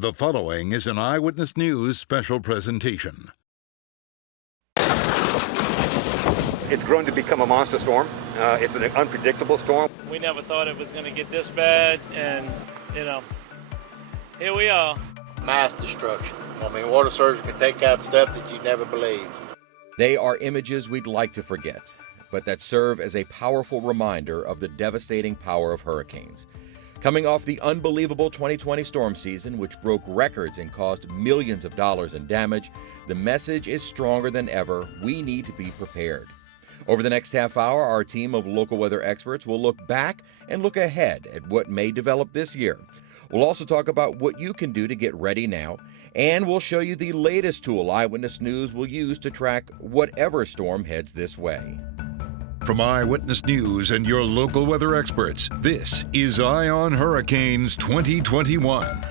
The following is an Eyewitness News special presentation. It's grown to become a monster storm. It's an unpredictable storm. We never thought it was going to get this bad, and, here we are. Mass destruction. I mean, water surge can take out stuff that you never believed. They are images we'd like to forget, but that serve as a powerful reminder of the devastating power of hurricanes. Coming off the unbelievable 2020 storm season, which broke records and caused millions of dollars in damage, the message is stronger than ever. We need to be prepared. Over the next half hour, our team of local weather experts will look back and look ahead at what may develop this year. We'll also talk about what you can do to get ready now, and we'll show you the latest tool Eyewitness News will use to track whatever storm heads this way. From Eyewitness News and your local weather experts, this is Eye on Hurricanes 2021.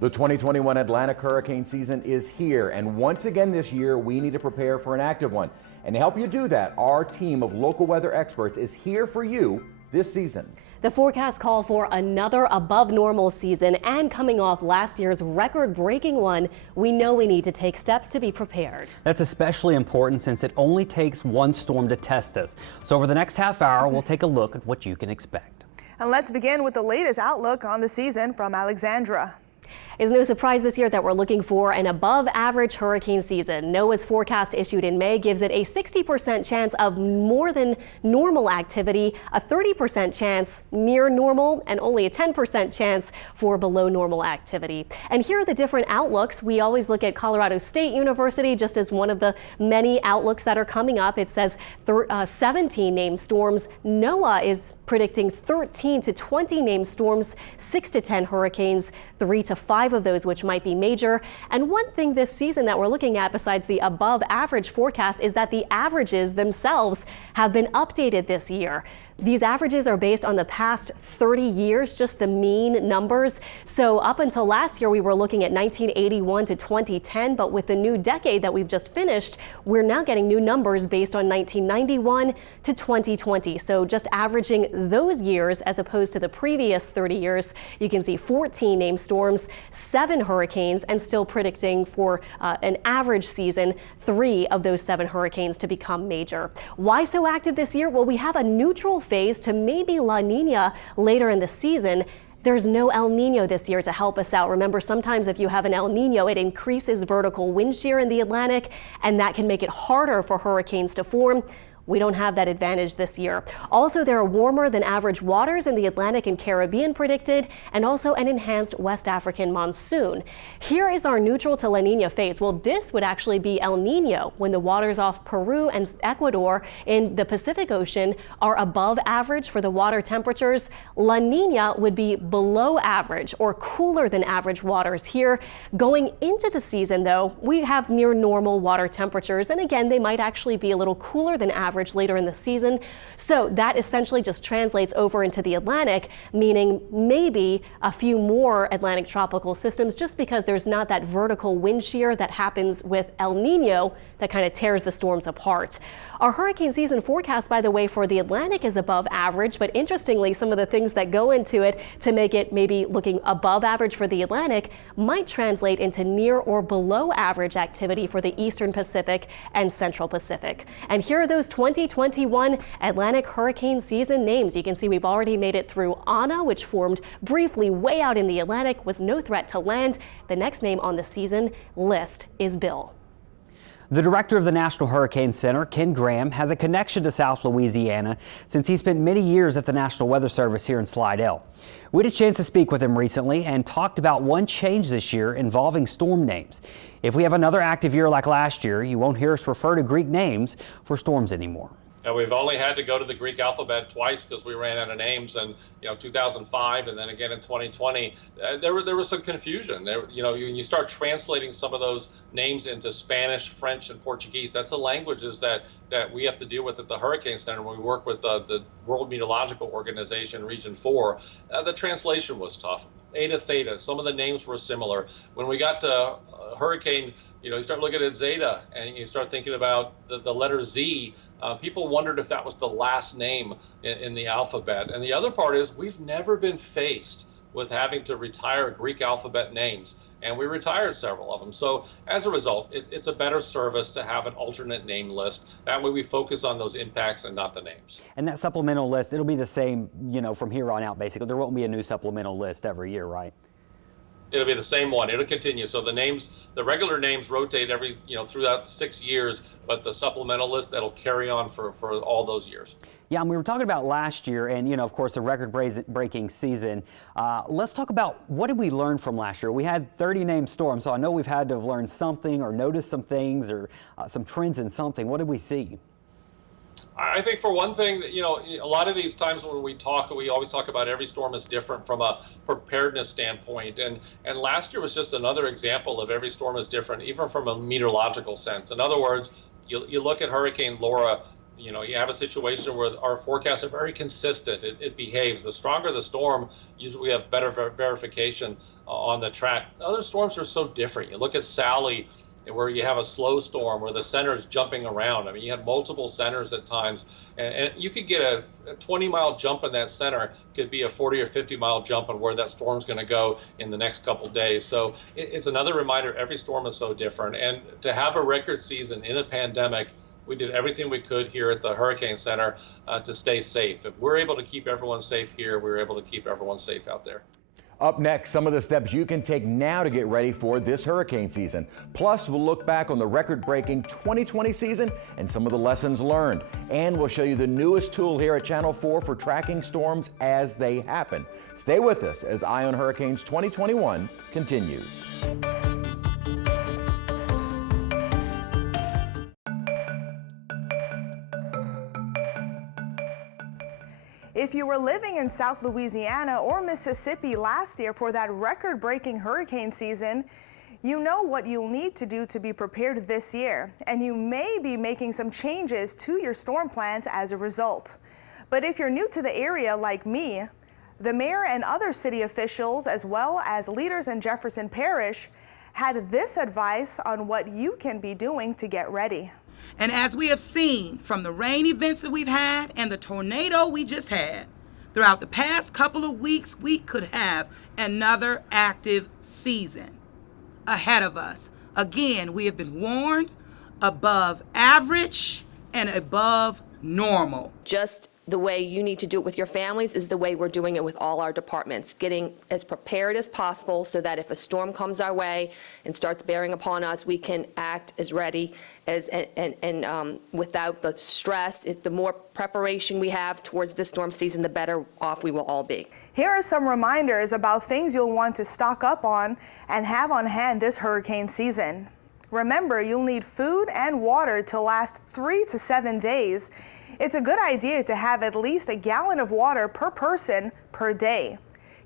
The 2021 Atlantic hurricane season is here, and once again this year, we need to prepare for an active one. And to help you do that, our team of local weather experts is here for you this season. The forecasts call for another above normal season, and coming off last year's record-breaking one, we know we need to take steps to be prepared. That's especially important since it only takes one storm to test us. So over the next half hour, we'll take a look at what you can expect. And let's begin with the latest outlook on the season from Alexandra. It's no surprise this year that we're looking for an above-average hurricane season. NOAA's forecast issued in May gives it a 60% chance of more than normal activity, a 30% chance near normal, and only a 10% chance for below normal activity. And here are the different outlooks. We always look at Colorado State University just as one of the many outlooks that are coming up. It says 17 named storms. NOAA is predicting 13 to 20 named storms, 6 to 10 hurricanes, 3 to 5 of those which might be major. And one thing this season that we're looking at besides the above average forecast is that the averages themselves have been updated this year. These averages are based on the past 30 years, just the mean numbers. So up until last year, we were looking at 1981 to 2010, but with the new decade that we've just finished, we're now getting new numbers based on 1991 to 2020. So just averaging those years as opposed to the previous 30 years, you can see 14 named storms, 7 hurricanes, and still predicting for an average season, 3 of those 7 hurricanes to become major. Why so active this year? Well, we have a neutral phase to maybe La Nina later in the season. There's no El Nino this year to help us out. Remember, sometimes if you have an El Nino, it increases vertical wind shear in the Atlantic, and that can make it harder for hurricanes to form. We don't have that advantage this year. Also, there are warmer than average waters in the Atlantic and Caribbean predicted, and also an enhanced West African monsoon. Here is our neutral to La Nina phase. Well, this would actually be El Nino when the waters off Peru and Ecuador in the Pacific Ocean are above average for the water temperatures. La Nina would be below average or cooler than average waters here. Going into the season, though, we have near normal water temperatures, and again, they might actually be a little cooler than average later in the season. So that essentially just translates over into the Atlantic, meaning maybe a few more Atlantic tropical systems, just because there's not that vertical wind shear that happens with El Nino that kind of tears the storms apart. Our hurricane season forecast, by the way, for the Atlantic is above average, but interestingly, some of the things that go into it to make it maybe looking above average for the Atlantic might translate into near or below average activity for the Eastern Pacific and Central Pacific. And here are those 2021 Atlantic hurricane season names. You can see we've already made it through Ana, which formed briefly way out in the Atlantic, was no threat to land. The next name on the season list is Bill. The director of the National Hurricane Center, Ken Graham, has a connection to South Louisiana since he spent many years at the National Weather Service here in Slidell. We had a chance to speak with him recently and talked about one change this year involving storm names. If we have another active year like last year, you won't hear us refer to Greek names for storms anymore. We've only had to go to the Greek alphabet twice because we ran out of names, and 2005 and then again in 2020, there was some confusion. You start translating some of those names into Spanish, French, and Portuguese. That's the languages that we have to deal with at the Hurricane Center when we work with the World Meteorological Organization Region 4. The translation was tough. Eta, Theta, some of the names were similar. When we got to hurricane, you start looking at Zeta and you start thinking about the letter Z. People wondered if that was the last name in the alphabet. And the other part is we've never been faced with having to retire Greek alphabet names, and we retired several of them. So as a result, it's a better service to have an alternate name list. That way we focus on those impacts and not the names. And that supplemental list, it'll be the same, from here on out, basically. There won't be a new supplemental list every year, right? It'll be the same one. It'll continue. So the regular names rotate every, throughout 6 years, but the supplemental list, that'll carry on for all those years. Yeah, and we were talking about last year and, of course, the record-breaking season. Let's talk about what did we learn from last year? We had 30 named storms, so I know we've had to have learned something or noticed some things or some trends in something. What did we see? I think for one thing, a lot of these times when we always talk about every storm is different from a preparedness standpoint. And last year was just another example of every storm is different, even from a meteorological sense. In other words, you look at Hurricane Laura, you have a situation where our forecasts are very consistent. It behaves. The stronger the storm, usually we have better verification on the track. Other storms are so different. You look at Sally, where you have a slow storm where the center's jumping around. I mean, you had multiple centers at times, and you could get a 20-mile jump in that center, could be a 40 or 50-mile jump on where that storm's going to go in the next couple days. So it's another reminder, every storm is so different. And to have a record season in a pandemic, we did everything we could here at the Hurricane Center to stay safe. If we're able to keep everyone safe here, we're able to keep everyone safe out there. Up next, some of the steps you can take now to get ready for this hurricane season. Plus, we'll look back on the record-breaking 2020 season and some of the lessons learned. And we'll show you the newest tool here at Channel 4 for tracking storms as they happen. Stay with us as Eye on Hurricanes 2021 continues. If you were living in South Louisiana or Mississippi last year for that record-breaking hurricane season, you know what you'll need to do to be prepared this year, and you may be making some changes to your storm plans as a result. But if you're new to the area like me, the mayor and other city officials, as well as leaders in Jefferson Parish, had this advice on what you can be doing to get ready. And as we have seen from the rain events that we've had and the tornado we just had, throughout the past couple of weeks, we could have another active season ahead of us. Again, we have been warned above average and above normal. Just the way you need to do it with your families is the way we're doing it with all our departments, getting as prepared as possible so that if a storm comes our way and starts bearing upon us, we can act as ready as and without the stress. If the more preparation we have towards this storm season, the better off we will all be. Here are some reminders about things you'll want to stock up on and have on hand this hurricane season. Remember, you'll need food and water to last 3 to 7 days. It's a good idea to have at least a gallon of water per person per day.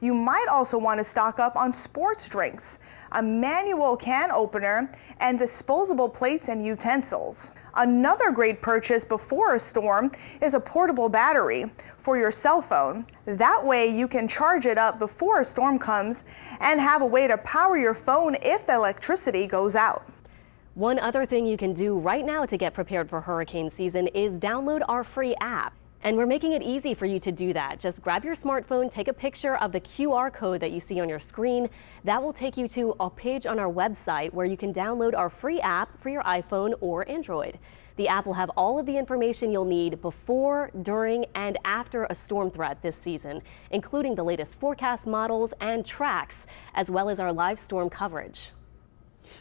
You might also want to stock up on sports drinks, a manual can opener, and disposable plates and utensils. Another great purchase before a storm is a portable battery for your cell phone. That way you can charge it up before a storm comes and have a way to power your phone if the electricity goes out. One other thing you can do right now to get prepared for hurricane season is download our free app. And we're making it easy for you to do that. Just grab your smartphone, take a picture of the QR code that you see on your screen. That will take you to a page on our website where you can download our free app for your iPhone or Android. The app will have all of the information you'll need before, during, and after a storm threat this season, including the latest forecast models and tracks, as well as our live storm coverage.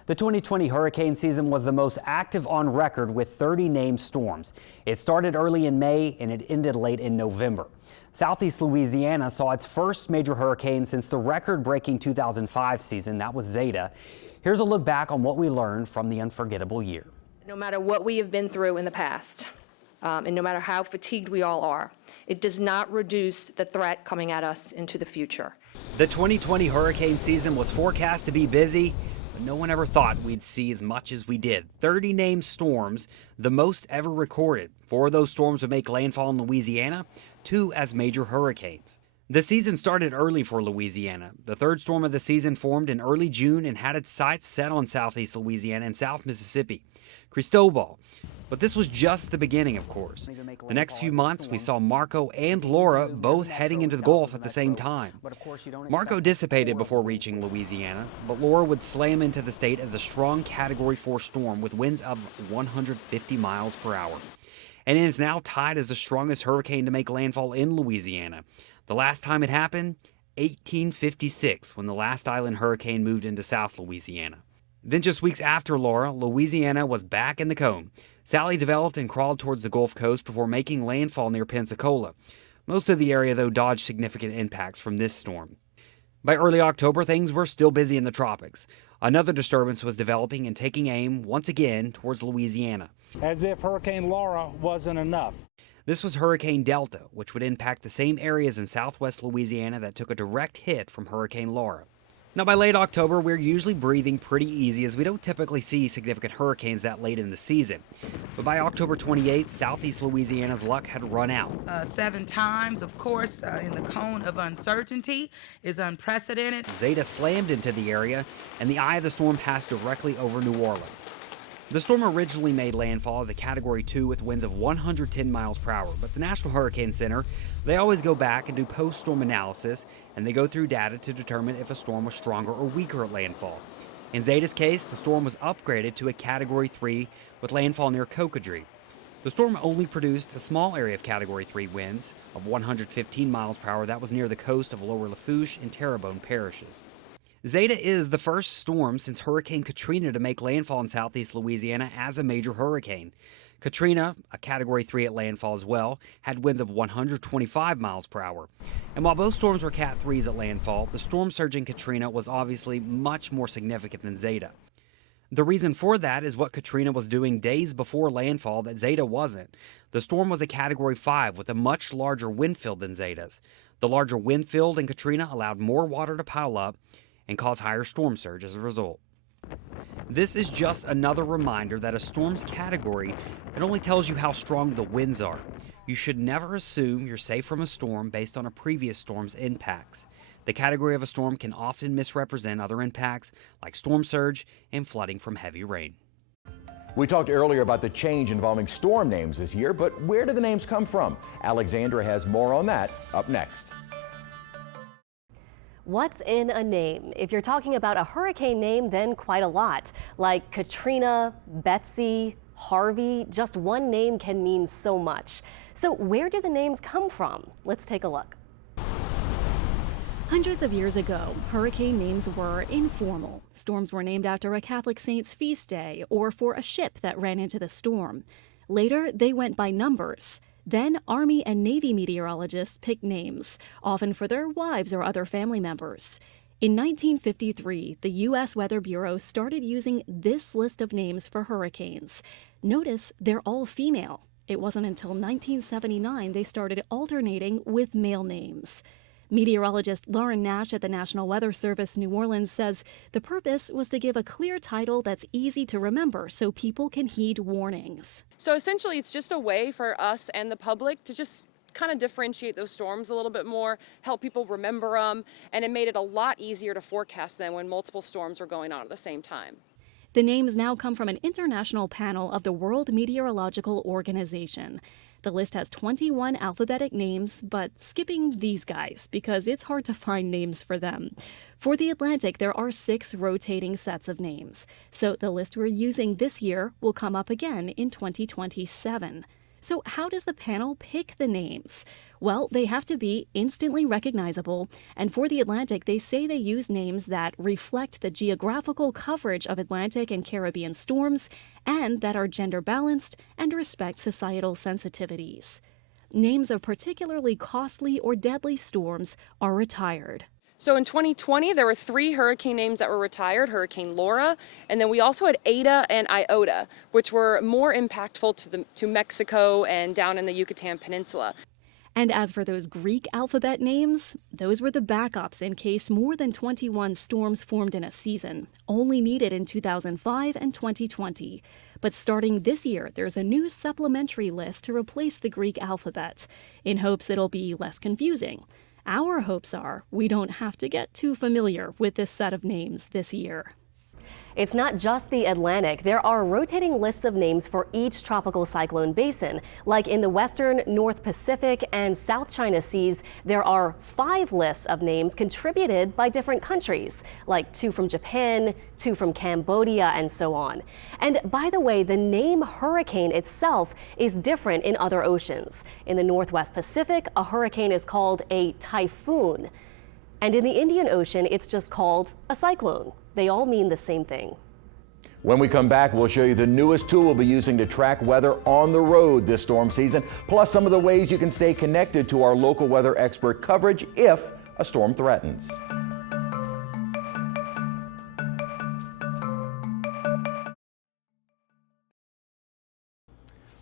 The 2020 hurricane season was the most active on record with 30 named storms. It started early in May and it ended late in November. Southeast Louisiana saw its first major hurricane since the record-breaking 2005 season. That was Zeta. Here's a look back on what we learned from the unforgettable year. No matter what we have been through in the past, and no matter how fatigued we all are, it does not reduce the threat coming at us into the future. The 2020 hurricane season was forecast to be busy. No one ever thought we'd see as much as we did. 30 named storms, the most ever recorded. 4 of those storms would make landfall in Louisiana, 2 as major hurricanes. The season started early for Louisiana. The third storm of the season formed in early June and had its sights set on southeast Louisiana and South Mississippi. Cristobal But this was just the beginning, of course. The next few months, we saw Marco and Laura both heading into the Gulf at the same time. Marco dissipated before reaching Louisiana, but Laura would slam into the state as a strong Category 4 storm with winds of 150 miles per hour. And it is now tied as the strongest hurricane to make landfall in Louisiana. The last time it happened, 1856, when the last island hurricane moved into South Louisiana. Then just weeks after Laura, Louisiana was back in the cone. Sally developed and crawled towards the Gulf Coast before making landfall near Pensacola. Most of the area, though, dodged significant impacts from this storm. By early October, things were still busy in the tropics. Another disturbance was developing and taking aim, once again, towards Louisiana. As if Hurricane Laura wasn't enough. This was Hurricane Delta, which would impact the same areas in southwest Louisiana that took a direct hit from Hurricane Laura. Now, by late October, we're usually breathing pretty easy as we don't typically see significant hurricanes that late in the season. But by October 28th, southeast Louisiana's luck had run out. 7 times, of course, in the cone of uncertainty is unprecedented. Zeta slammed into the area, and the eye of the storm passed directly over New Orleans. The storm originally made landfall as a Category 2 with winds of 110 miles per hour, but the National Hurricane Center, they always go back and do post-storm analysis, and they go through data to determine if a storm was stronger or weaker at landfall. In Zeta's case, the storm was upgraded to a Category 3 with landfall near Cocodrie. The storm only produced a small area of Category 3 winds of 115 miles per hour that was near the coast of Lower Lafourche and Terrebonne parishes. Zeta is the first storm since Hurricane Katrina to make landfall in southeast Louisiana as a major hurricane. Katrina, a Category 3 at landfall as well, had winds of 125 miles per hour. And while both storms were Cat 3s at landfall, the storm surge in Katrina was obviously much more significant than Zeta. The reason for that is what Katrina was doing days before landfall that Zeta wasn't. The storm was a Category 5 with a much larger wind field than Zeta's. The larger wind field in Katrina allowed more water to pile up and cause higher storm surge as a result. This is just another reminder that a storm's category, it only tells you how strong the winds are. You should never assume you're safe from a storm based on a previous storm's impacts. The category of a storm can often misrepresent other impacts like storm surge and flooding from heavy rain. We talked earlier about the change involving storm names this year, but where do the names come from? Alexandra has more on that up next. What's in a name? If you're talking about a hurricane name, then quite a lot. Like Katrina, Betsy, Harvey, just one name can mean so much. So where do the names come from? Let's take a look. Hundreds of years ago, hurricane names were informal. Storms were named after a Catholic saint's feast day or for a ship that ran into the storm. Later, they went by numbers. Then, Army and Navy meteorologists picked names, often for their wives or other family members. In 1953, the U.S. Weather Bureau started using this list of names for hurricanes. Notice they're all female. It wasn't until 1979 they started alternating with male names. Meteorologist Lauren Nash at the National Weather Service New Orleans says the purpose was to give a clear title that's easy to remember so people can heed warnings. So essentially it's just a way for us and the public to just kind of differentiate those storms a little bit more, help people remember them, and it made it a lot easier to forecast them when multiple storms were going on at the same time. The names now come from an international panel of the World Meteorological Organization. The list has 21 alphabetic names, but skipping these guys because it's hard to find names for them. For the Atlantic, there are 6 rotating sets of names, so the list we're using this year will come up again in 2027. So how does the panel pick the names? Well, they have to be instantly recognizable, and for the Atlantic, they say they use names that reflect the geographical coverage of Atlantic and Caribbean storms and that are gender balanced and respect societal sensitivities. Names of particularly costly or deadly storms are retired. So in 2020, there were 3 hurricane names that were retired, Hurricane Laura, and then we also had Eta and Iota, which were more impactful to Mexico and down in the Yucatan Peninsula. And as for those Greek alphabet names, those were the backups in case more than 21 storms formed in a season, only needed in 2005 and 2020. But starting this year, there's a new supplementary list to replace the Greek alphabet, in hopes it'll be less confusing. Our hopes are we don't have to get too familiar with this set of names this year. It's not just the Atlantic. There are rotating lists of names for each tropical cyclone basin. Like in the western, North Pacific, and South China Seas, there are 5 lists of names contributed by different countries, like 2 from Japan, 2 from Cambodia, and so on. And by the way, the name hurricane itself is different in other oceans. In the Northwest Pacific, a hurricane is called a typhoon. And in the Indian Ocean, it's just called a cyclone. They all mean the same thing. When we come back, we'll show you the newest tool we'll be using to track weather on the road this storm season, plus some of the ways you can stay connected to our local weather expert coverage if a storm threatens.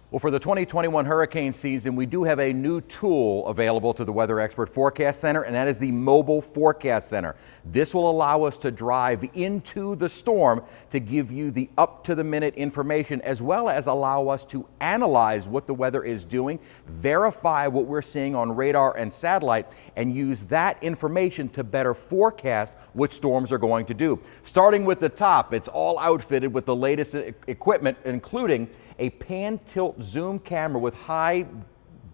Well, for the 2021 hurricane season, we do have a new tool available to the Weather Expert Forecast Center, and that is the Mobile Forecast Center. This will allow us to drive into the storm to give you the up-to-the-minute information, as well as allow us to analyze what the weather is doing, verify what we're seeing on radar and satellite, and use that information to better forecast what storms are going to do. Starting with the top, it's all outfitted with the latest equipment, including a pan-tilt zoom camera with high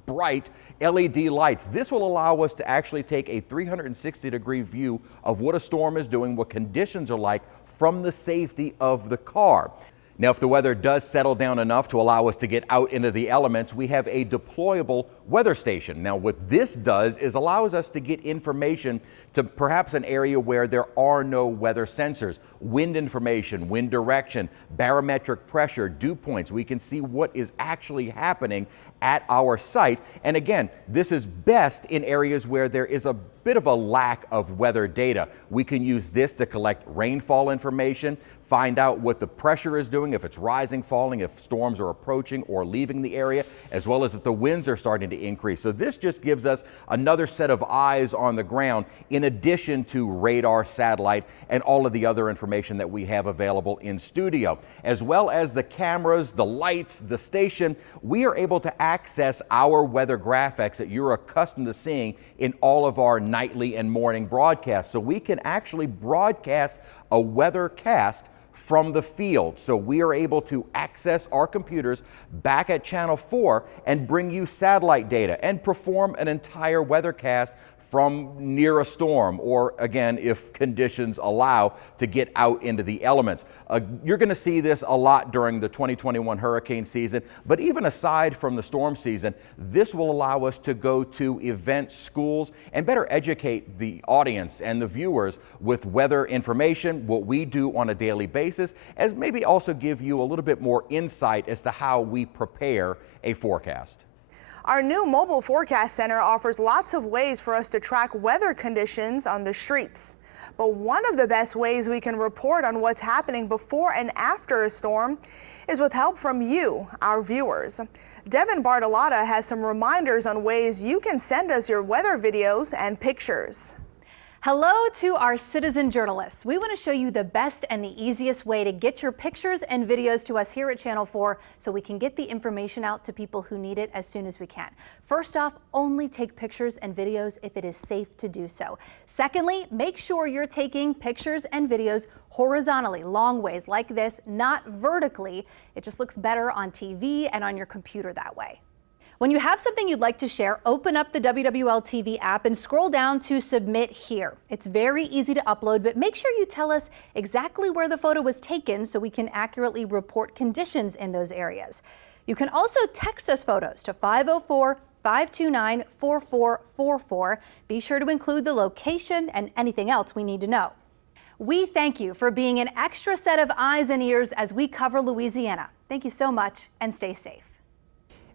bright LED lights. This will allow us to actually take a 360-degree view of what a storm is doing, what conditions are like from the safety of the car. Now, if the weather does settle down enough to allow us to get out into the elements, we have a deployable weather station. Now, what this does is allows us to get information to perhaps an area where there are no weather sensors. Wind information, wind direction, barometric pressure, dew points. We can see what is actually happening at our site. And again, this is best in areas where there is a bit of a lack of weather data. We can use this to collect rainfall information, find out what the pressure is doing, if it's rising, falling, if storms are approaching or leaving the area, as well as if the winds are starting to increase. So this just gives us another set of eyes on the ground in addition to radar, satellite, and all of the other information that we have available in studio. As well as the cameras, the lights, the station, we are able to access our weather graphics that you're accustomed to seeing in all of our nightly and morning broadcasts. So we can actually broadcast a weather cast from the field. So we are able to access our computers back at Channel 4 and bring you satellite data and perform an entire weathercast from near a storm, or again, if conditions allow, to get out into the elements. You're going to see this a lot during the 2021 hurricane season, but even aside from the storm season, this will allow us to go to events, schools, and better educate the audience and the viewers with weather information, what we do on a daily basis, as maybe also give you a little bit more insight as to how we prepare a forecast. Our new mobile forecast center offers lots of ways for us to track weather conditions on the streets. But one of the best ways we can report on what's happening before and after a storm is with help from you, our viewers. Devin Bartolotta has some reminders on ways you can send us your weather videos and pictures. Hello to our citizen journalists. We want to show you the best and the easiest way to get your pictures and videos to us here at Channel 4 so we can get the information out to people who need it as soon as we can. First off, only take pictures and videos if it is safe to do so. Secondly, make sure you're taking pictures and videos horizontally, long ways like this, not vertically. It just looks better on TV and on your computer that way. When you have something you'd like to share, open up the WWL-TV app and scroll down to Submit Here. It's very easy to upload, but make sure you tell us exactly where the photo was taken so we can accurately report conditions in those areas. You can also text us photos to 504-529-4444. Be sure to include the location and anything else we need to know. We thank you for being an extra set of eyes and ears as we cover Louisiana. Thank you so much and stay safe.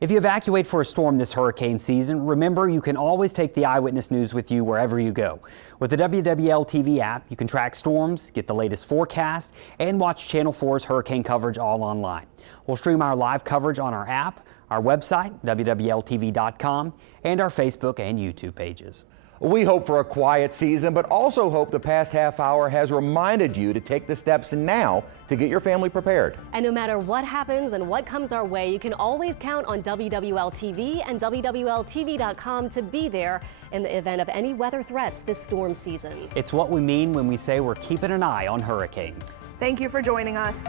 If you evacuate for a storm this hurricane season, remember you can always take the Eyewitness News with you wherever you go. With the WWL-TV app, you can track storms, get the latest forecast, and watch Channel 4's hurricane coverage all online. We'll stream our live coverage on our app, our website, WWLTV.com, and our Facebook and YouTube pages. We hope for a quiet season, but also hope the past half hour has reminded you to take the steps now to get your family prepared. And no matter what happens and what comes our way, you can always count on WWL-TV and WWLTV.com to be there in the event of any weather threats this storm season. It's what we mean when we say we're keeping an eye on hurricanes. Thank you for joining us.